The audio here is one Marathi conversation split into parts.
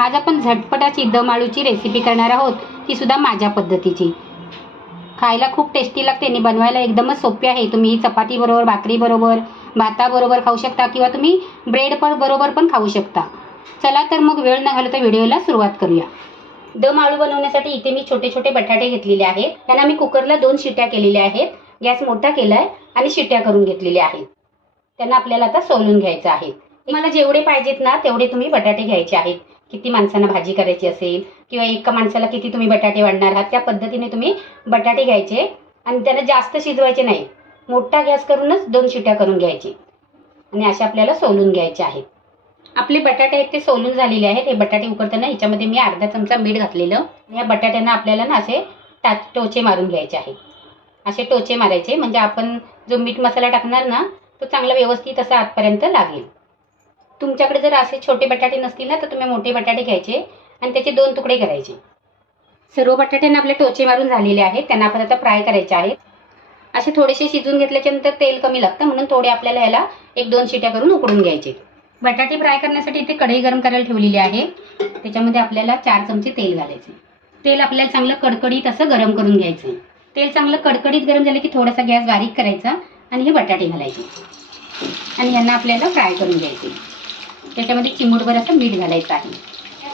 आज आपण झटपटाची दम आळूची रेसिपी करणार आहोत. ती सुद्धा माझ्या पद्धतीची. खायला खूप टेस्टी लागते आणि बनवायला एकदमच सोपी आहे. तुम्ही चपाती बरोबर भाकरी बरोबर भाताबरोबर खाऊ शकता किंवा तुम्ही ब्रेड पण बरोबर पण खाऊ शकता. चला तर मग वेळ न घालवता व्हिडिओला सुरुवात करूया. दम आळू बनवण्यासाठी इथे मी छोटे छोटे बटाटे घेतलेले आहेत. त्यांना मी कुकरला दोन शिट्या केलेल्या आहेत. गॅस मोठा केलाय आणि शिट्या करून घेतलेल्या आहेत. त्यांना आपल्याला आता सोलून घ्यायचं आहे. तुम्हाला जेवढे पाहिजेत ना तेवढे तुम्ही बटाटे घ्यायचे आहेत. किती माणसांना भाजी करायची असेल किंवा एका माणसाला किती तुम्ही बटाटे वाढणार आहात त्या पद्धतीने तुम्ही बटाटे घ्यायचे आणि त्यांना जास्त शिजवायचे नाही. मोठा गॅस करूनच दोन शिट्या करून घ्यायची आणि असे आपल्याला सोलून घ्यायचे आहेत. आपले बटाटे आहेत ते सोलून झालेले आहेत. हे बटाटे उकडताना ह्याच्यामध्ये मी अर्धा चमचा मीठ घातलेलं. या बटाट्यांना आपल्याला ना असे टा टोचे मारून घ्यायचे आहे. असे टोचे मारायचे. म्हणजे आपण जो मीठ मसाला टाकणार ना तो चांगला व्यवस्थित असा आतपर्यंत लागेल. तुमच्याकडे जर असे छोटे बटाटे नसतील ना तर तुम्ही मोठे बटाटे घ्यायचे आणि त्याचे दोन तुकडे करायचे. सर्व बटाट्यांना आपले टोचे मारून झालेले आहेत त्यांना आपण आता फ्राय करायचे आहेत. असे थोडेसे शिजून घेतल्याच्यानंतर तेल कमी लागतं म्हणून थोडे आपल्याला याला एक दोन शिट्या करून उकडून घ्यायचे. बटाटे फ्राय करण्यासाठी इथे कढई गरम करायला ठेवलेली आहे. त्याच्यामध्ये आपल्याला चार चमचे तेल घालायचे. तेल आपल्याला चांगलं कडकडीत असं गरम करून घ्यायचं. तेल चांगलं कडकडीत गरम झालं की थोडासा गॅस बारीक करायचा आणि हे बटाटे घालायचे. आणि यांना आपल्याला फ्राय करून घ्यायचे. त्याच्यामध्ये चिमूटभर असं मीठ घालायचं आहे.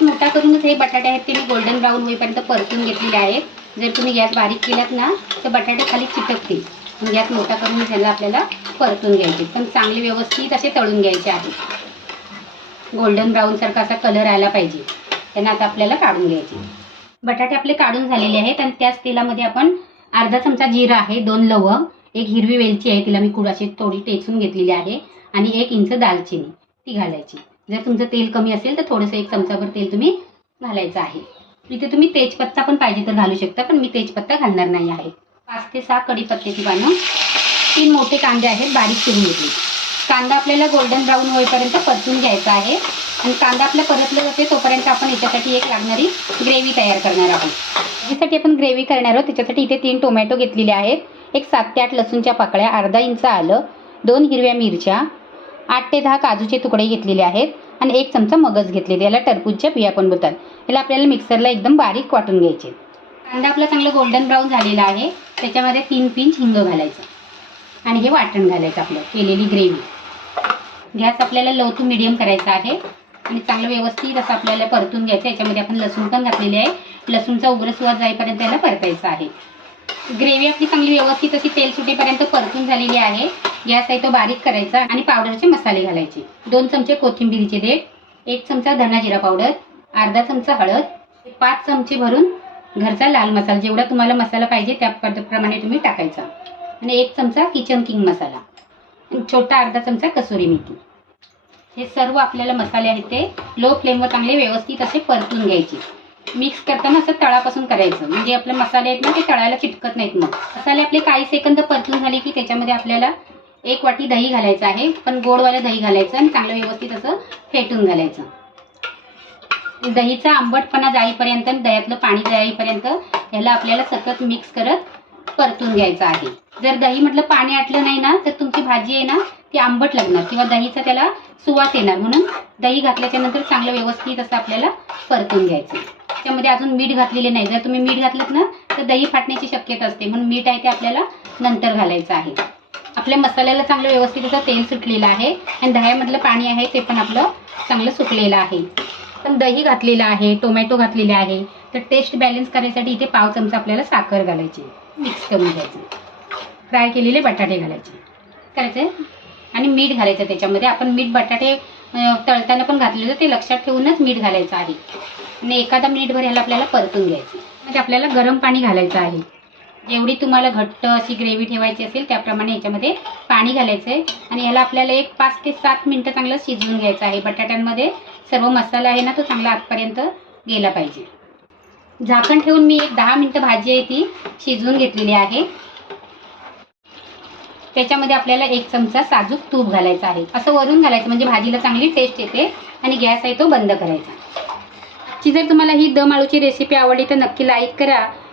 मोठा करूनच हे बटाटे आहेत ते मी गोल्डन ब्राऊन होईपर्यंत परतून घेतलेले आहेत. जर तुम्ही गॅस बारीक केलात ना तर बटाटे खाली चिटकतील. गॅस मोठा करून ह्याला आपल्याला परतून घ्यायचे. पण चांगले व्यवस्थित असे तळून घ्यायचे आहेत गोल्डन ब्राऊनसारखा असा कलर आला पाहिजे. त्यांना आता आपल्याला काढून घ्यायचे. बटाटे आपले काढून झालेले आहेत आणि त्याच तेलामध्ये आपण अर्धा चमचा जिरा आहे दोन लवंग एक हिरवी वेलची आहे तिला मी कुडाशी थोडी टेचून घेतलेली आहे आणि एक इंच दालचिनी. ती घालायची. जर तुमचं तेल कमी असेल तर थोडंसं एक चमचाभर तेल तुम्ही घालायचं आहे. इथे तुम्ही तेजपत्ता पण पाहिजे तर घालू शकता पण मी तेजपत्ता घालणार नाही आहे. पाच ते सहा कढीपत्त्याची पानं तीन मोठे कांदे आहेत बारीक चिरून घेतले. कांदा आपल्याला गोल्डन ब्राऊन होईपर्यंत परतून घ्यायचा आहे. आणि कांदा आपला परतला जाते तोपर्यंत आपण याच्यासाठी एक लागणारी ग्रेव्ही तयार करणार आहोत. यासाठी आपण ग्रेव्ही करणार आहोत. त्याच्यासाठी इथे तीन टोमॅटो घेतलेले आहेत. एक सात ते आठ लसूणच्या पाकळ्या अर्धा इंच आलं दोन हिरव्या मिरच्या आठ ते दहा काजूचे तुकडे घेतलेले आहेत आणि एक चमचा मगज घेतलेले याला टरबूजच्या बिया पण बोलतात. याला आपल्याला मिक्सरला एकदम बारीक वाटून घ्यायचे. कांदा आपला चांगलं गोल्डन ब्राऊन झालेला आहे. त्याच्यामध्ये तीन पिंच हिंग घालायचं. आणि हे वाटण घालायचं आपलं केलेली ग्रेव्ही गॅस आपल्याला लो टू मिडियम करायचा आहे. आणि चांगलं व्यवस्थित असं आपल्याला परतून घ्यायचं. याच्यामध्ये आपण लसूण पण घातलेले आहे. लसूणचा उग्र सुवास जाईपर्यंत याला परतायचं आहे. ग्रेव्ही आपली चांगली व्यवस्थित अशी तेल सुटेपर्यंत परतून झालेली आहे. गॅस आहे तो बारीक करायचा आणि पावडरचे मसाले घालायचे. दोन चमचे कोथिंबिरीचे देठ एक चमचा धना जिरा पावडर अर्धा चमचा हळद पाच चमचे भरून घरचा लाल मसाला जेवढा तुम्हाला मसाला पाहिजे त्या प्रमाणे तुम्ही टाकायचा. आणि एक चमचा किचन किंग मसाला. आणि छोटा अर्धा चमचा कसुरी मेथी. हे सर्व आपल्याला मसाले आहेत ते लो फ्लेमवर चांगले व्यवस्थित असे परतून घ्यायचे. मिक्स करताना असं तळापासून करायचं. म्हणजे आपले मसाले आहेत ना ते तळायला चिटकत नाहीत मग. मसाले आपले काही सेकंद परतून झाले की त्याच्यामध्ये आपल्याला एक वाटी दही घालायचं आहे पण गोडवालं दही घालायचं आणि चांगलं व्यवस्थित असं फेटून घालायचं. दहीचा आंबटपणा जाईपर्यंत दह्यातलं पाणी जाईपर्यंत ह्याला आपल्याला सतत मिक्स करत परतून घ्यायचं आहे. जर दही म्हटलं पाणी आटलं नाही ना तर तुमची भाजी आहे ना ती आंबट लागणार किंवा दहीचा त्याला सुवास येणार. म्हणून दही घातल्याच्या नंतर चांगलं व्यवस्थित असं आपल्याला परतून घ्यायचं. त्यामध्ये अजून मीठ घातलेले नाही. जर तुम्ही मीठ घातलं ना तर दही फाटण्याची शक्यता असते. म्हणून मीठ आहे ते आपल्याला नंतर घालायचं आहे. आपल्या मसाल्याला चांगलं व्यवस्थित असं तेल सुटलेलं आहे. आणि दह्यामधलं पाणी आहे ते पण आपलं चांगलं सुकलेलं आहे. पण दही घातलेलं आहे टोमॅटो घातलेले आहे. तर टेस्ट बॅलन्स करायसाठी इथे पाव चमचा आपल्याला साखर घालायची मिक्स करून घ्यायची. फ्राय केलेले बटाटे घालायचे. करायचे? आणि मीठ घालायचं त्याच्यामध्ये. आपण मीठ बटाटे तळताना पण घातलेलं ते लक्षात ठेवूनच मीठ घालायचं आहे. आणि एखादा मिनिटभर ह्याला आपल्याला परतून घ्यायचं. म्हणजे आपल्याला गरम पाणी घालायचं आहे. जेवढी तुम्हाला घट्ट अशी ग्रेव्ही ठेवायची असेल त्याप्रमाणे याच्यामध्ये पाणी घालायचं आहे आणि ह्याला आपल्याला एक पाच ते सात मिनटं चांगलं शिजवून घ्यायचं आहे. बटाट्यांमध्ये सर्व मसाला आहे ना तो चांगला आतपर्यंत गेला पाहिजे. झाकण ठेवून मी एक दहा मिनटं भाजी आहे ती शिजवून घेतलेली आहे. त्याच्यामध्ये आपल्याला एक चमचा साजूक तूप घालायचं आहे. असं वरून घालायचं म्हणजे भाजीला चांगली टेस्ट येते आणि गॅस आहे तो बंद करायचा. ची जर तुम्हाला ही दम आळूची रेसिपी आवडली तर नक्की लाईक करा.